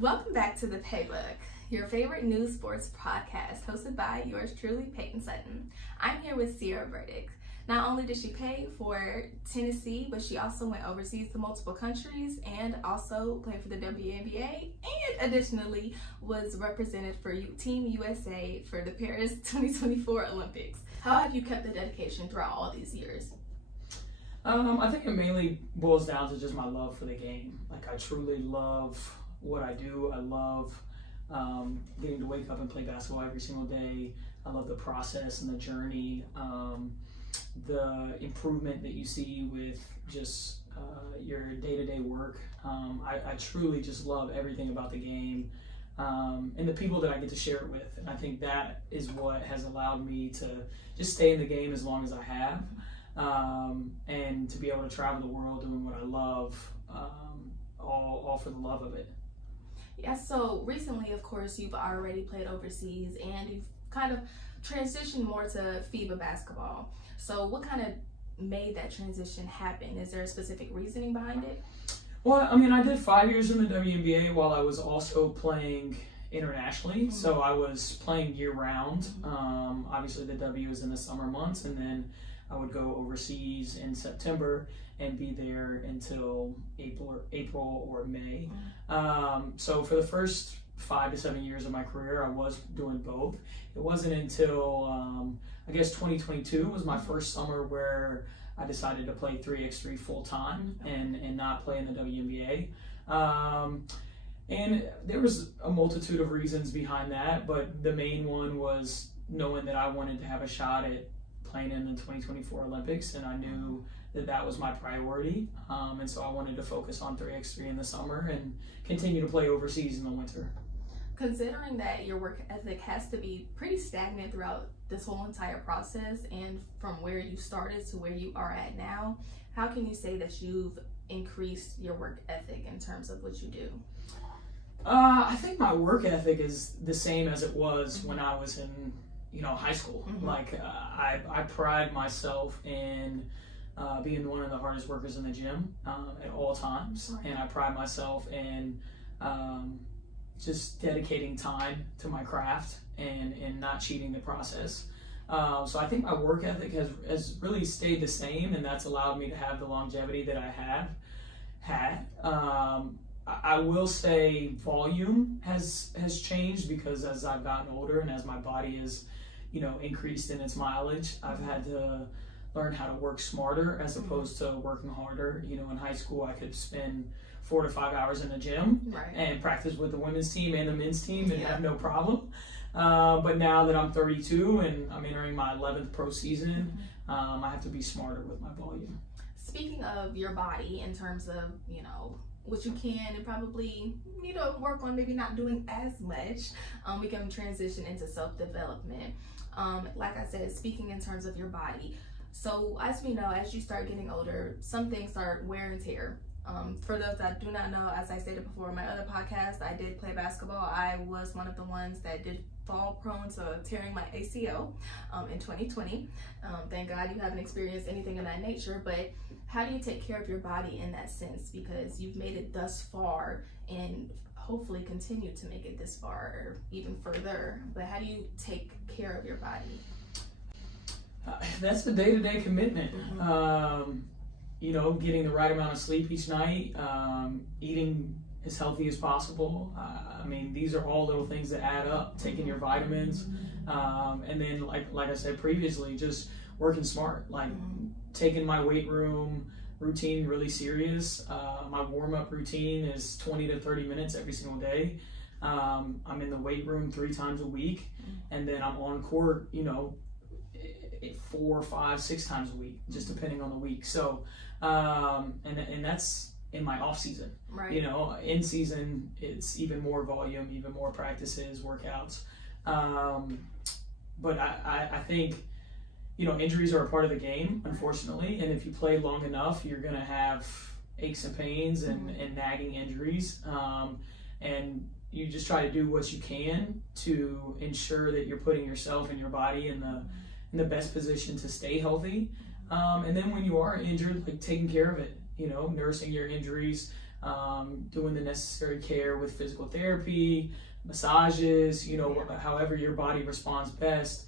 Welcome back to the PAYbook, your favorite news sports podcast, hosted by yours truly, Peyton Sutton. I'm here with Cierra Burdick. Not only did she play for Tennessee, but she also went overseas to multiple countries and also played for the WNBA, and additionally was represented for Team USA for the Paris 2024 Olympics. How have you kept the dedication throughout all these years? I think it mainly boils down to just my love for the game. Like, I truly love what I do. I love getting to wake up and play basketball every single day. I love the process and the journey, the improvement that you see with just your day-to-day work. I truly just love everything about the game and the people that I get to share it with. And I think that is what has allowed me to just stay in the game as long as I have. And to be able to travel the world doing what I love, all for the love of it. Yeah, so recently, of course, you've already played overseas and you've kind of transitioned more to FIBA basketball. So what kind of made that transition happen? Is there a specific reasoning behind it? Well, I mean, I did 5 years in the WNBA while I was also playing internationally. Mm-hmm. So I was playing year round. Mm-hmm. Obviously, the W is in the summer months, and then I would go overseas in September and be there until April or May. So for the first 5 to 7 years of my career, I was doing both. It wasn't until, I guess 2022 was my first summer where I decided to play 3x3 full time and not play in the WNBA. And there was a multitude of reasons behind that, but the main one was knowing that I wanted to have a shot at playing in the 2024 Olympics, and I knew that that was my priority, and so I wanted to focus on 3x3 in the summer and continue to play overseas in the winter. Considering that your work ethic has to be pretty stagnant throughout this whole entire process, and from where you started to where you are at now, how can you say that you've increased your work ethic in terms of what you do? I think my work ethic is the same as it was when I was in high school. Like, I pride myself in being one of the hardest workers in the gym at all times. And I pride myself in just dedicating time to my craft and not cheating the process. So I think my work ethic has really stayed the same, and that's allowed me to have the longevity that I have had. I will say volume has changed, because as I've gotten older and as my body is increased in its mileage, I've had to learn how to work smarter as opposed to working harder. In high school, I could spend 4 to 5 hours in the gym and practice with the women's team and the men's team and have no problem. But now that I'm 32 and I'm entering my 11th pro season, I have to be smarter with my volume. Speaking of your body, in terms of, what you can and probably need to work on, maybe not doing as much, we can transition into self-development. Like I said, speaking in terms of your body. So as we know, as you start getting older, some things start wear and tear. For those that do not know, as I stated before in my other podcast, I did play basketball. I was one of the ones that did fall prone to tearing my ACL in 2020. Thank God you haven't experienced anything of that nature, but how do you take care of your body in that sense? Because you've made it thus far and hopefully continue to make it this far or even further, but how do you take care of your body? That's a day-to-day commitment. Getting the right amount of sleep each night, eating as healthy as possible. I mean, these are all little things that add up. Taking your vitamins, and then like I said previously, just working smart. Like taking my weight room routine really serious. My warm-up routine is 20 to 30 minutes every single day. I'm in the weight room 3 times a week, and then I'm on court, 4, 5, 6 times a week, just depending on the week. So, and that's in my off season. Right. In season, it's even more volume, even more practices, workouts. But I think, injuries are a part of the game, unfortunately. And if you play long enough, you're going to have aches and pains and nagging injuries. And you just try to do what you can to ensure that you're putting yourself and your body in the best position to stay healthy. And then when you are injured, like taking care of it, nursing your injuries, doing the necessary care with physical therapy, massages, you know, however your body responds best,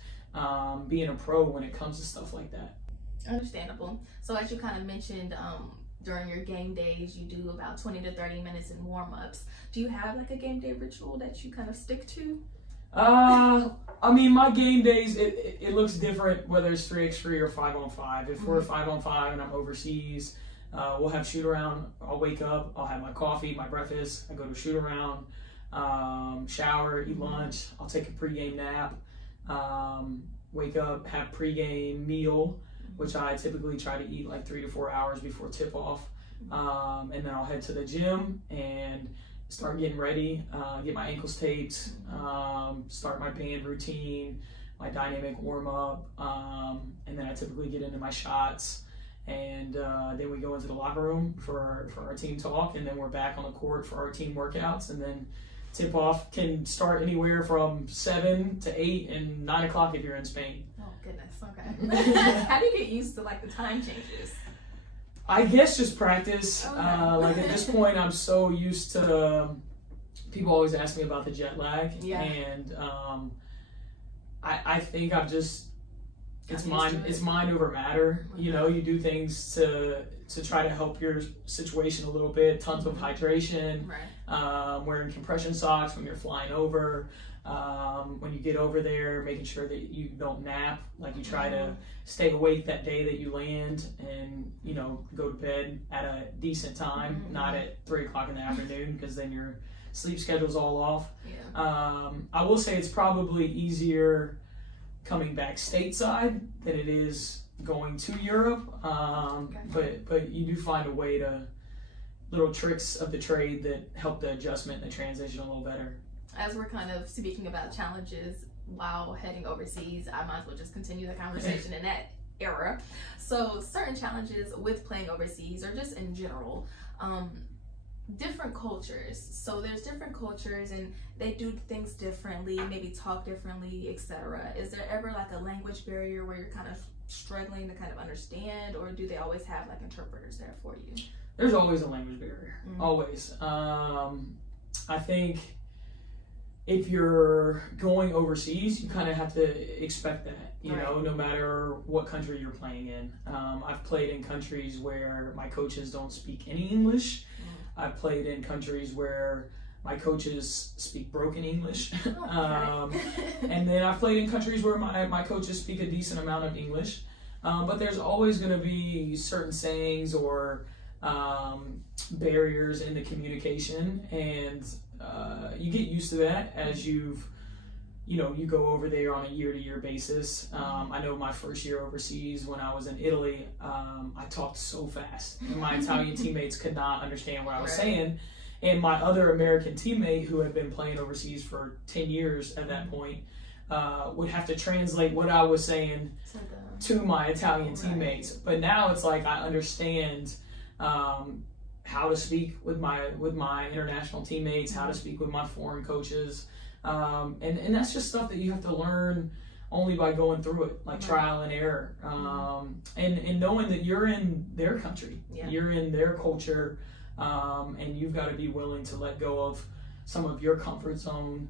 being a pro when it comes to stuff like that. Understandable. So as you kind of mentioned, during your game days, you do about 20 to 30 minutes in warm-ups. Do you have like a game day ritual that you kind of stick to? I mean, my game days, it looks different whether it's 3x3 or 5-on-5. If we're 5-on-5 and I'm overseas, we'll have shoot around. I'll wake up, I'll have my coffee, my breakfast, I go to shoot around, shower, eat lunch, I'll take a pregame nap, wake up, have pregame meal, which I typically try to eat like 3 to 4 hours before tip off, and then I'll head to the gym and start getting ready, get my ankles taped, start my band routine, my dynamic warm up, and then I typically get into my shots, and then we go into the locker room for our team talk, and then we're back on the court for our team workouts, and then tip off can start anywhere from 7 to 8 and 9 o'clock if you're in Spain. Oh goodness, okay. How do you get used to like the time changes? I guess just practice. Okay. Like at this point, I'm so used to. People always ask me about the jet lag, and I think I've just it's mind over matter. Okay. You know, you do things to try to help your situation a little bit. Tons of hydration. Right. Wearing compression socks when you're flying over. When you get over there, making sure that you don't nap, like you try to stay awake that day that you land, and you know, go to bed at a decent time, not at 3 o'clock in the afternoon, because then your sleep schedule's all off. I will say it's probably easier coming back stateside than it is going to Europe, but you do find a way to, little tricks of the trade that help the adjustment and the transition a little better. As we're kind of speaking about challenges while heading overseas, I might as well just continue the conversation in that era. So certain challenges with playing overseas, or just in general, different cultures. So there's different cultures and they do things differently, maybe talk differently, etc. Is there ever like a language barrier where you're kind of struggling to kind of understand, or do they always have like interpreters there for you? There's always a language barrier, always. I think if you're going overseas, you kind of have to expect that, you know, no matter what country you're playing in. I've played in countries where my coaches don't speak any English. I've played in countries where my coaches speak broken English. And then I've played in countries where my coaches speak a decent amount of English. But there's always going to be certain sayings or barriers in the communication, and you get used to that as you go over there on a year-to-year basis. I know my first year overseas when I was in Italy, I talked so fast, and my Italian teammates could not understand what I was saying, and my other American teammate who had been playing overseas for 10 years at that point would have to translate what I was saying to my Italian teammates. But now it's like I understand how to speak with my international teammates, how to speak with my foreign coaches, and that's just stuff that you have to learn only by going through it, like trial and error, and knowing that you're in their country, you're in their culture, and you've got to be willing to let go of some of your comfort zone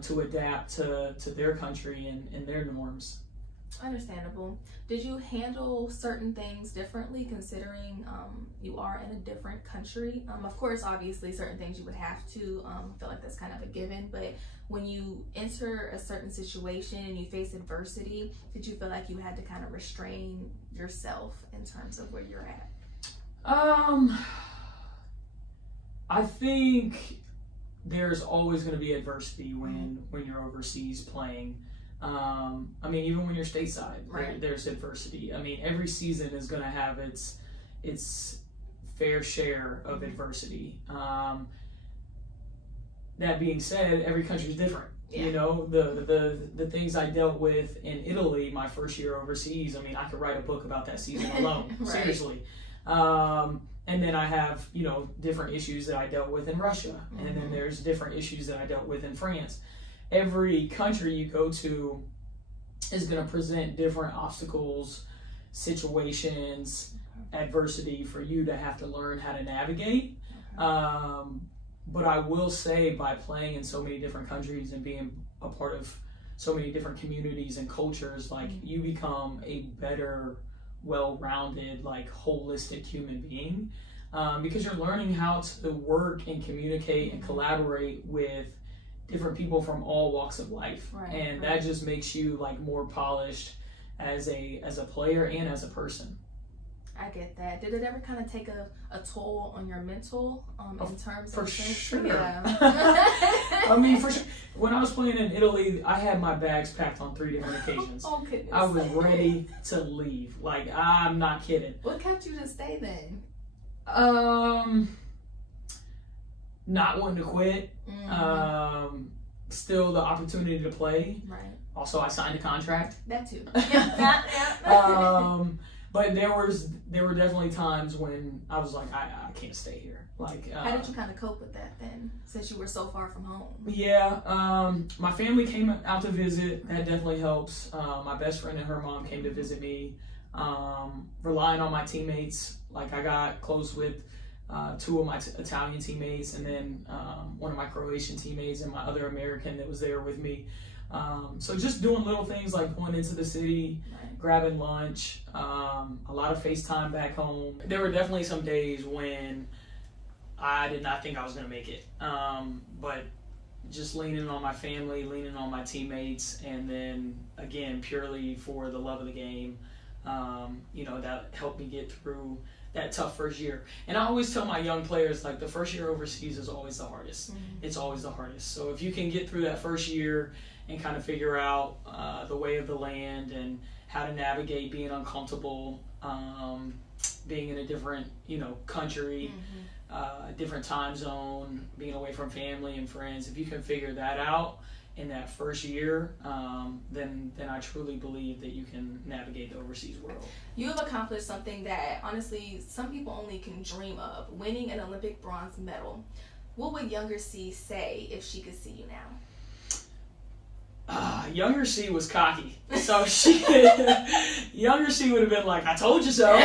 to adapt to their country and their norms. Understandable. Did you handle certain things differently considering you are in a different country? Of course, obviously, certain things you would have to. I feel like that's kind of a given. But when you enter a certain situation and you face adversity, did you feel like you had to kind of restrain yourself in terms of where you're at? I think there's always going to be adversity when you're overseas playing. I mean, even when you're stateside, there's adversity. I mean, every season is going to have its fair share of adversity. That being said, every country is different. You know, the things I dealt with in Italy my first year overseas, I mean, I could write a book about that season alone, seriously. And then I have, different issues that I dealt with in Russia. And then there's different issues that I dealt with in France. Every country you go to is going to present different obstacles, situations, adversity for you to have to learn how to navigate. But I will say, by playing in so many different countries and being a part of so many different communities and cultures, like you become a better, well-rounded, like holistic human being, because you're learning how to work and communicate and collaborate with different people from all walks of life, and that just makes you like more polished as a player and as a person. I get that. Did it ever kind of take a toll on your mental in terms for of sure? Yeah. I mean, for sure. When I was playing in Italy, I had my bags packed on 3 different occasions. Oh goodness. I was ready to leave. Like, I'm not kidding. What kept you to stay then? Not wanting to quit. Still the opportunity to play. Right. Also, I signed a contract. That too. But there were definitely times when I was like, I can't stay here. Like, how did you kind of cope with that then, since you were so far from home? Yeah, my family came out to visit. That definitely helps. My best friend and her mom came to visit me. Relying on my teammates. Like, I got close with 2 of my Italian teammates, and then one of my Croatian teammates, and my other American that was there with me. So just doing little things like going into the city, grabbing lunch, a lot of FaceTime back home. There were definitely some days when I did not think I was going to make it. But just leaning on my family, leaning on my teammates, and then again, purely for the love of the game, that helped me get through that tough first year. And I always tell my young players, like, the first year overseas is always the hardest. It's always the hardest. So if you can get through that first year and kind of figure out the way of the land and how to navigate being uncomfortable, being in a different, country, different time zone, being away from family and friends, if you can figure that out in that first year, then I truly believe that you can navigate the overseas world. You have accomplished something that, honestly, some people only can dream of, winning an Olympic bronze medal. What would younger C say if she could see you now? Younger C was cocky, so younger C would have been like, "I told you so,"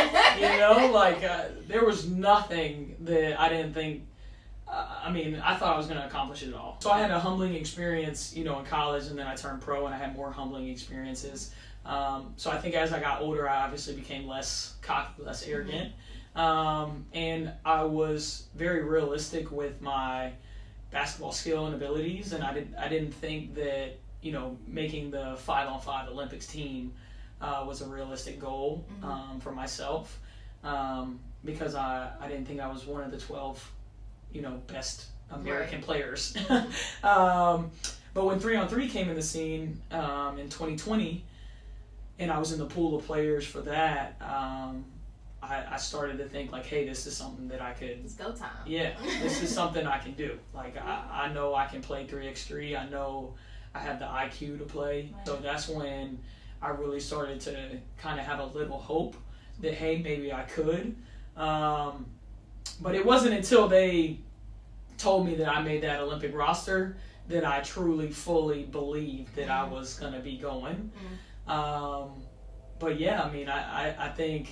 there was nothing that I didn't think. I thought I was going to accomplish it all. So I had a humbling experience, in college, and then I turned pro, and I had more humbling experiences. So I think as I got older, I obviously became less cocky, less arrogant, and I was very realistic with my basketball skill and abilities, and I didn't think that making the 5-on-5 Olympics team was a realistic goal for myself, because I didn't think I was one of the 12 best American players. But when 3-on-3 came in the scene in 2020, and I was in the pool of players for that, I started to think like, hey, this is something that I could... It's go time. Yeah, this is something I can do. Like, I know I can play 3x3. I know I have the IQ to play. Right. So that's when I really started to kind of have a little hope that, hey, maybe I could. But it wasn't until they told me that I made that Olympic roster that I truly, fully believed that I was going to be going. But yeah, I think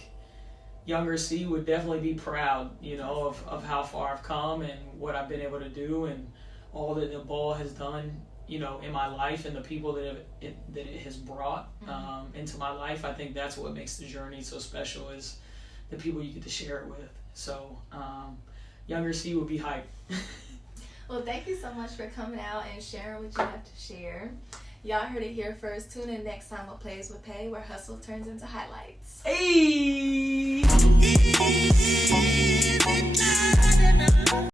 younger C would definitely be proud, of how far I've come and what I've been able to do and all that the ball has done, in my life and the people that it has brought into my life. I think that's what makes the journey so special, is the people you get to share it with. So younger C would be hyped. Well, thank you so much for coming out and sharing what you have to share. Y'all heard it here first. Tune in next time on Plays with Pay, where hustle turns into highlights. Hey!